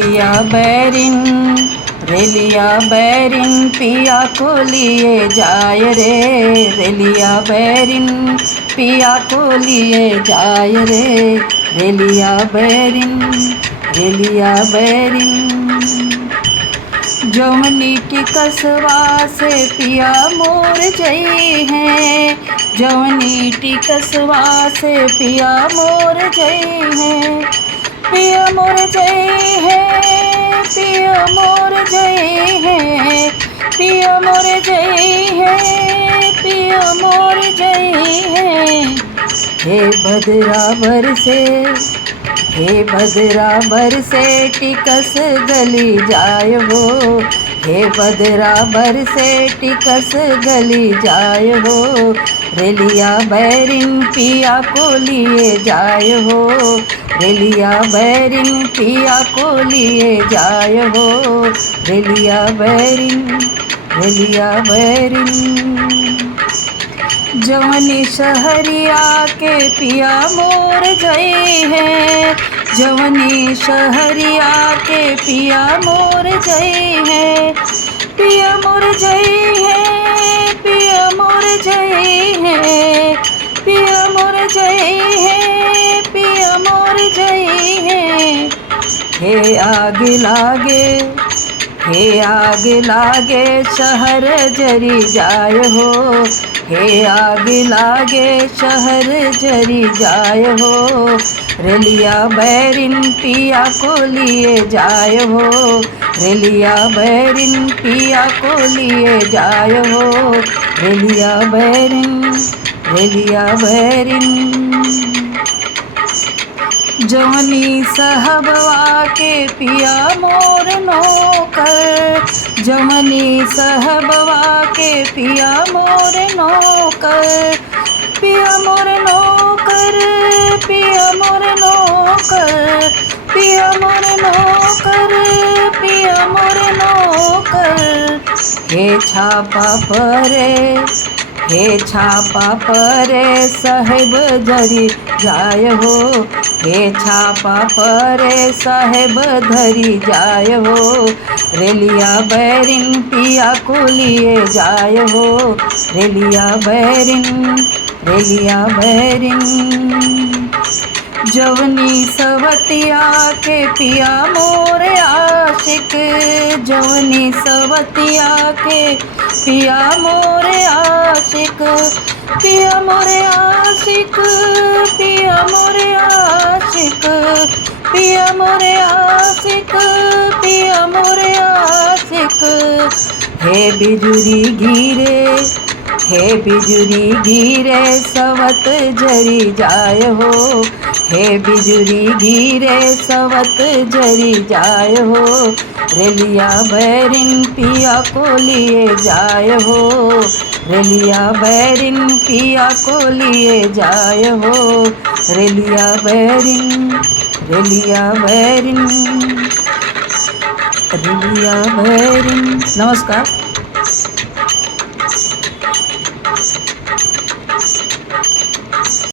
रेलिया Bahrain रेलिया Bahrain पिया को लिए जाय रे। रेलिया बैरिन पिया को लिए जाय रे। रेलिया बैरिन रेलिया बैरिन। जवनी की कसवा से पिया मोर जई है। जवनी की कसवा से पिया मोर जई है। पिया मोर जई है। पिया मोर जई है। पिया मोर जई है। पिया मोर जई है। हे बदराबर से हे बदराबर से टिकस गली जाय हो। हे बदराबर से टिकस गली जाय हो। रेलिया बैरिन पिया को लिए जाय हो। रेलिया बैरिन पिया को लिए जाय हो। रेलिया बैरिन रेलिया बैरिन। जवनी शहरिया के पिया मोर जई है। जवनी शहरिया के पिया मोर जई है। पिया मोर जई है। पिया मोर जई है। पिया मोर जई है। पिया मोर जई है। हे आग लागे हे आग लागे शहर जरी जाय हो। हे आग लागे शहर जरी जाय हो। रेलिया बैरिन पिया को लिए जाय हो। रेलिया बैरिन पिया को लिए जाय हो। रेलिया बैरिन रेलिया बैरिन। जवनी साहबवा के पिया मोर नौकर। जवनी साहबवा के पिया मोर नौकर। पिया मोर नौकर। पिया मोर नौकर। पिया मोर नौकर। पिया मोर नौकर। हे छापा परे हे छापा परे साहेब धरी जाय हो। हे छापा परे साहेब धरी जाय हो। रेलिया बैरिन पिया को लिए जाय हो। रेलिया बैरिन रेलिया बैरिन। जवनी सवतिया के पिया मोर आशिक। जवनी सवतिया के पिया मोर आशिक। पिया मोर आशिक। पिया मोर आशिक। पिया मोर आशिक। पिया मोर आशिक। हे बिजुरी गिरे हे बिजुरी गिरे सवत जरी जाय हो। हे बिजुरी गिरे सवत जरी जाय हो। रेलिया बैरिन पिया को लिए जाय हो। रेलिया बैरिन पिया को लिए जाय हो। रेलिया बैरिन रेलिया बैरिन रेलिया बैरिन। नमस्कार।